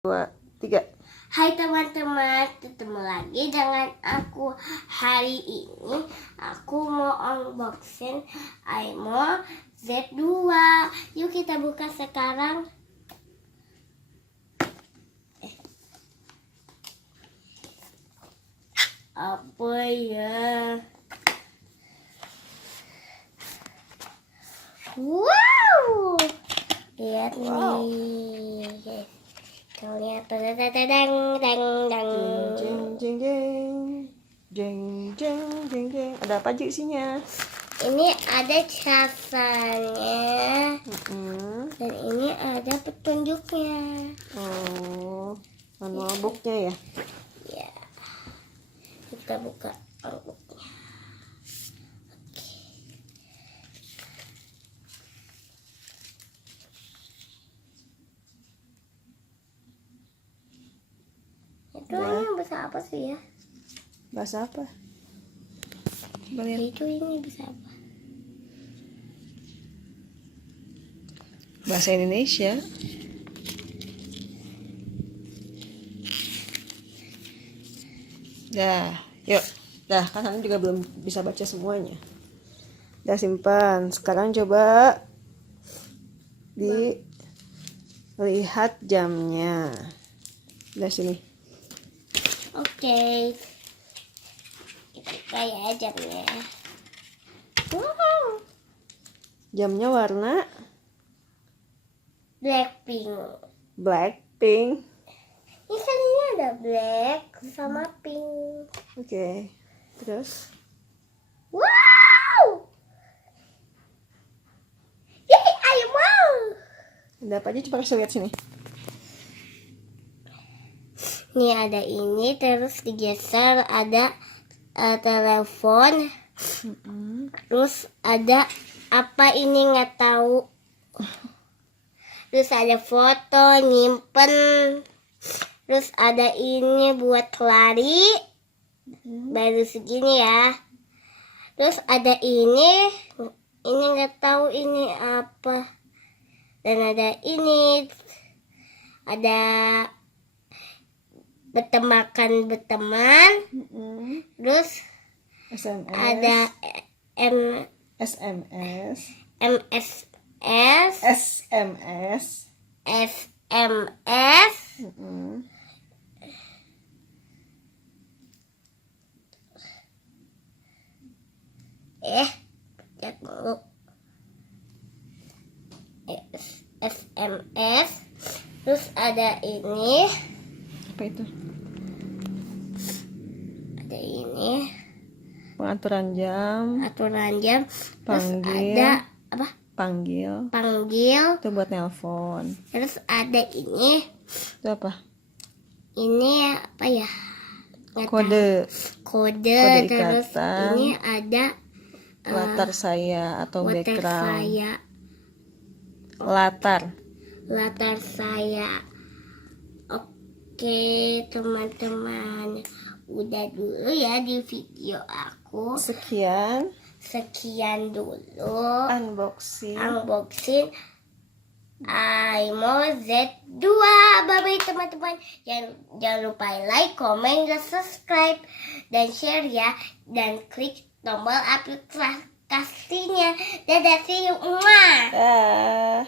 2, 3. Hai teman-teman, ketemu lagi dengan aku. Hari ini aku mau unboxing iMo Z2. Yuk kita buka sekarang. Apa ya? Wow, lihat nih. Kau lihat, dang dang dang. Jeng jeng jeng jeng jeng jeng jeng. Ada apa aja isinya? Ini ada casanya dan ini ada petunjuknya. Oh, manual booknya ya? Ya, kita buka booknya. Itu yang bahasa apa sih ya? Bahasa apa? Coba lihat. Itu ini bisa apa? Bahasa Indonesia. Dah, yuk. Dah, kan Hana juga belum bisa baca semuanya. Dah simpan. Sekarang coba dilihat jamnya. Dah sini. Oke. Kita buka ya jamnya. Wow. Jamnya warna Blackpink. Blackpink. Ini kan ini ada black sama pink. Oke. Terus Wow. Yeay, ayo mau. ada apa aja, coba kasih lihat sini. Ini ada ini, terus digeser ada telepon. Terus ada apa ini nggak tahu. Terus ada foto nyimpen. Terus ada ini buat lari. Baru segini ya. Terus ada ini nggak tahu ini apa. Dan ada ini, ada berteman. Terus SMS. ada SMS. MSS, SMS. SMS. Lihat dulu. SMS. Terus ada ini. Apa itu? Ada ini. Pengaturan jam. Aturan jam. Terus Panggil. ada apa? Panggil. Panggil. Itu buat nelpon. Terus ada ini. Itu apa? Ini apa ya? Nggak Kode. tahu. Kode. Terus ikatan. ini ada Latar saya atau latar background. saya. Latar saya. Oke teman-teman, udah dulu ya di video aku. Sekian dulu Unboxing iMo Z2. Bye bye teman-teman. Jangan lupa like, comment, dan subscribe dan share ya, dan klik tombol aplikasinya. Dadah, see you. Dah.